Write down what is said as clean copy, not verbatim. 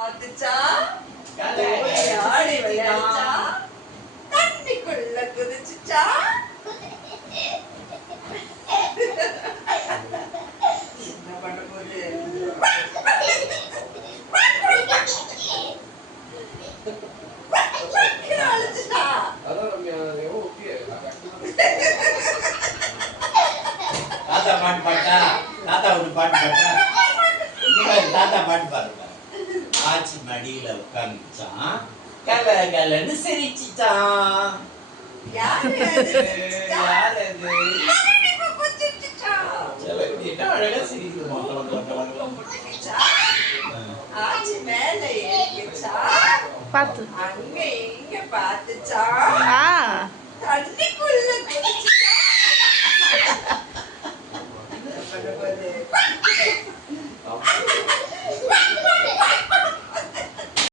பாத்துச்சா ஆடி விளையாடுச்சா தண்ணிக்குள்ள குதிச்சுச்சா என்ன பண்ண போகுது தாத்தா பாட்டு பாட்டா தாத்தா ஒரு பாட்டு பாட்டா தாத்தா பாட்டு பாருங்க ஆச்சி மடியில உட்காந்துச்சான் கல கலன்னு சிரிச்சுச்சான் யாரு அழகா சிரிக்குது ஆச்சி மேல ஏறிச்சா பாத்து அங்க இங்க பாத்துச்சா தண்ணிக்குள்ள குதிச்சுச்சா என்ன பண்ண போகுது